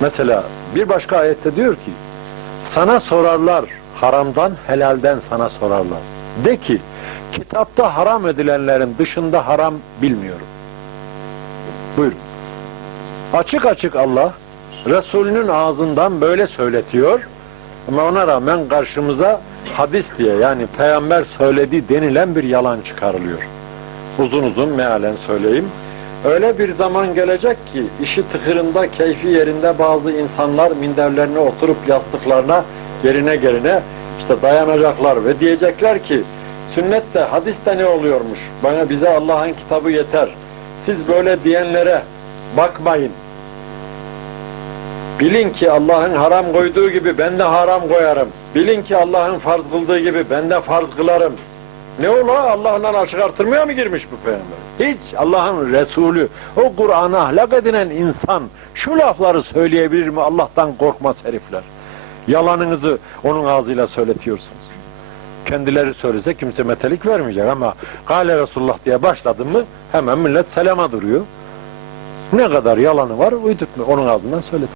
Mesela bir başka ayette diyor ki sana sorarlar haramdan helalden sana sorarlar. De ki kitapta haram edilenlerin dışında haram bilmiyorum. Buyurun. Açık açık Allah Resulünün ağzından böyle söyletiyor. Ama ona rağmen karşımıza hadis diye yani peygamber söyledi denilen bir yalan çıkarılıyor. Uzun uzun mealen söyleyeyim. Öyle bir zaman gelecek ki işi tıkırında, keyfi yerinde bazı insanlar minderlerine oturup yastıklarına yerine gerine işte dayanacaklar ve diyecekler ki sünnette, hadiste ne oluyormuş? Bana bize Allah'ın kitabı yeter. Siz böyle diyenlere bakmayın. Bilin ki Allah'ın haram koyduğu gibi ben de haram koyarım. Bilin ki Allah'ın farz kıldığı gibi ben de farz kılarım. Ne ola Allah'la açık artırmaya mı girmiş bu peygamber? Hiç Allah'ın Resulü, o Kur'an'ı ahlak edinen insan şu lafları söyleyebilir mi Allah'tan korkmaz herifler? Yalanınızı onun ağzıyla söyletiyorsunuz. Kendileri söylese kimse metelik vermeyecek ama Kale Resulullah diye başladın mı hemen millet selama duruyor. Ne kadar yalanı var uydurtma onun ağzından söyle.